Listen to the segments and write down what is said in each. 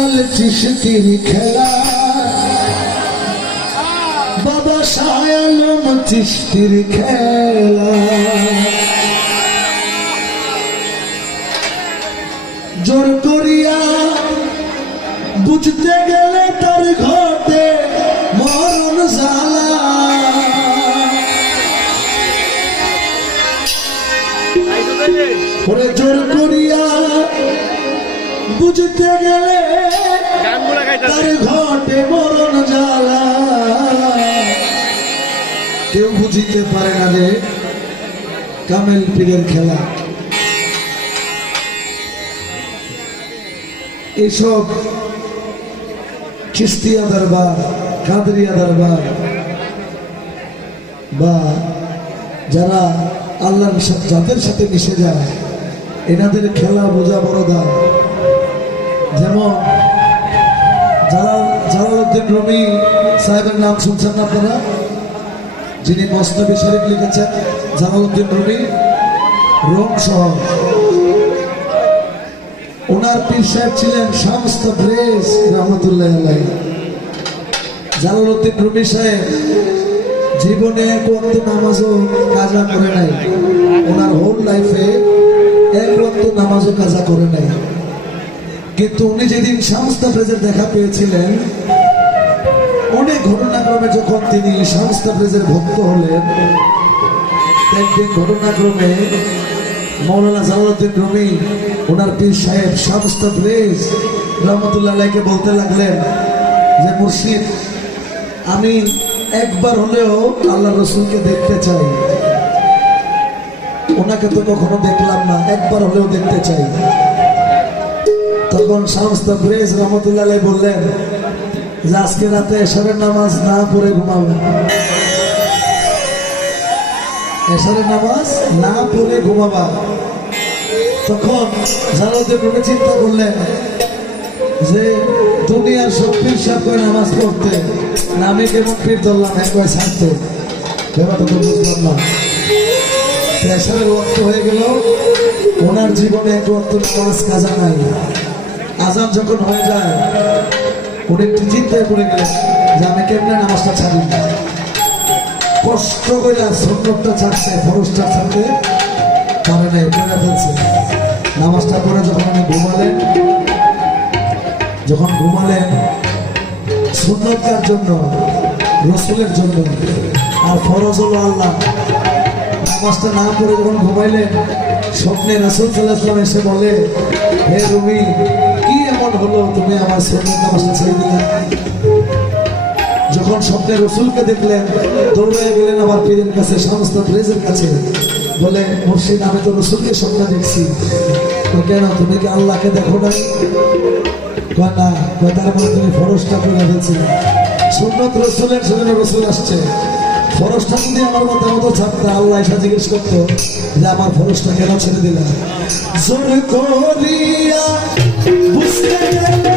শায়াল চিশতির খেলা। বাবা শায়ালম চিশতির খেলা। জোর করিয়া বুঝতে গেলে তার ঘটে মরণ জ্বালা। ওরে জোর করিয়া বুঝতে গেলে তার ঘটে মরণ জ্বালা। কেউ বুঝিতে পারে না রে কামেল পীরের খেলা। এইসব চিস্তিয়া দরবার কাদরিয়া দরবার বা যারা আল্লাহর সাথে জাতের সাথে মিশে যায় এনাদের খেলা বোঝা বড় দাম যেমন জালাল জালালউদ্দিন রুমি সাহেবের নাম শুনছেন আপনারা? যিনি মস্তবি শরীফ লিখেছেন, জালালউদ্দিন রুমি, রোম শহর। ওনার পীর সাহেব ছিলেন সমস্ত ব্রেস রহমতুল্লাহ আলাই জালালউদ্দিন রুমি সাহেব জীবনে ওয়াক্ত নামাজও কাজা করে নাই। ওনার হোল লাইফে এক ওয়াক্ত নামাজও কাজা করে নাই। কিন্তু উনি যেদিন সংস্থা প্রেজের দেখা পেয়েছিলেন, অনেক ঘটনাক্রমে যখন তিনি সংস্থা প্রেজের ভক্ত হলেন, একদিন ঘটনাক্রমে মৌলানা জালালউদ্দিন রুমি, ওনার পীর সাহেব সংস্থা প্রেজ রহমতুল্লাহ আলাইকে বলতে লাগলেন যে, মুর্শিদ, আমি একবার হলেও আল্লাহ রসুলকে দেখতে চাই। ওনাকে তো কখনো দেখলাম না, একবার হলেও দেখতে চাই। তখন সংস্থা ব্রেজ রহমতুল্লাহ বললেন, যে আজকে রাতে এসরের নামাজ না পড়ে ঘুমাবে এসরের নামাজ না পড়ে ঘুমাবা। তখন জালাউদ্দিন রুমে চিন্তা করলেন যে, দুনিয়ার সব পীর সাহেব করে নামাজ পড়তে না আমি কেমন পীর ধরলাম একবার ছাড়তো? ব্যাপারটা তো বুঝলাম না। প্রেশারের ওয়াক্ত হয়ে গেল, ওনার জীবনে এক ওয়াক্ত নামাজ কাজা নাই। আজান যখন হয়ে যায়, উনি একটু চিন্তায় পড়ে গেলেন যে, আমি কেমনে নামাজটা ছাড়ি? কষ্ট করে সন্ন্যতটা ছাড়ছে ফরসটা ছাড়তে পারে নাই, পড়ে ফেলছে। নামাজটা পড়ে যখন উনি ঘুমালেন, যখন ঘুমালেন সুন্নতকার জন্য? রসুলের জন্য। আর ফরজ হলো আল্লাহ। নামাজটা না পড়ে যখন ঘুমাইলেন, স্বপ্নে রাসুল সাল্লাহাম এসে বলে, হে রুমি কি এমন হলো তুমি আমার সুন্নত নামাজটা ছেড়ে দিলে যখন স্বপ্নে রসুলকে দেখলেন, দৌড়ে গেলেন আমার পীরের কাছে, সমস্ত প্রেজের কাছে। বলে মুর্শিদ, আমি তো রসুলকে স্বপ্ন দেখছি। কেন, তুমি কি আল্লাহকে দেখো না, কয়, তার মানে তুমি ফরসটা করে ফেলছিলে সুন্নত রসুলের সেজন্য রসুল আসছে। ফরসটা যদি আমার মতো মতো ছাড়তে আল্লাহ এসে জিজ্ঞেস করতো যে, আমার ফরসটা কেন ছেড়ে দিলাম জোর করিয়া বুঝতে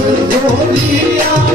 বলিয়া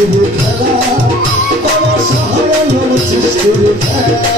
শুরু খেলা আমার শহরে লড়ছে শুরু খেলা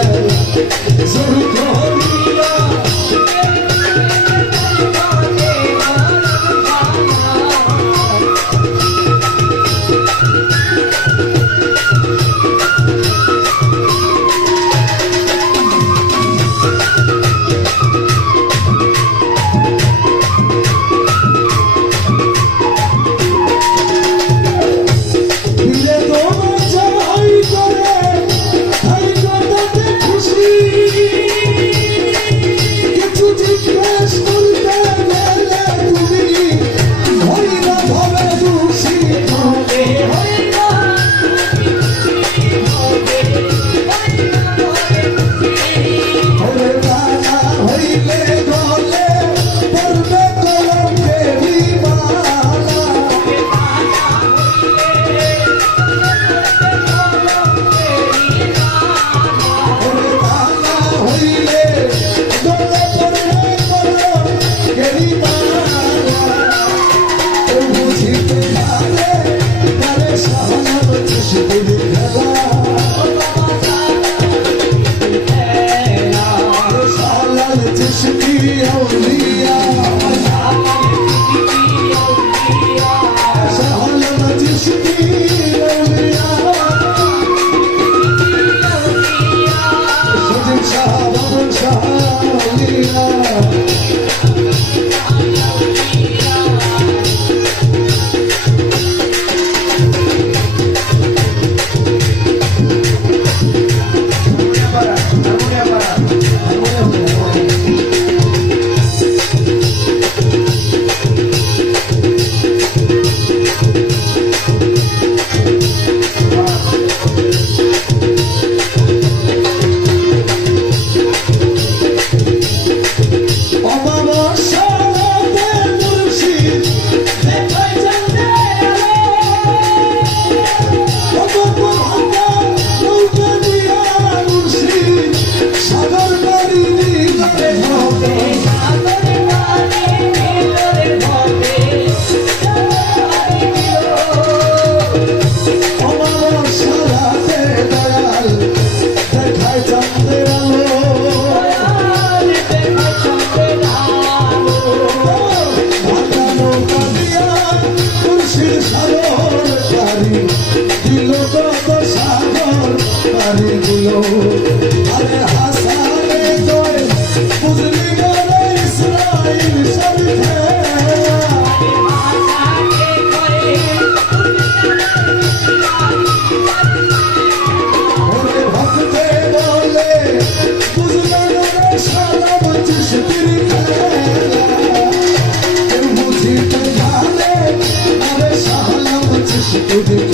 It is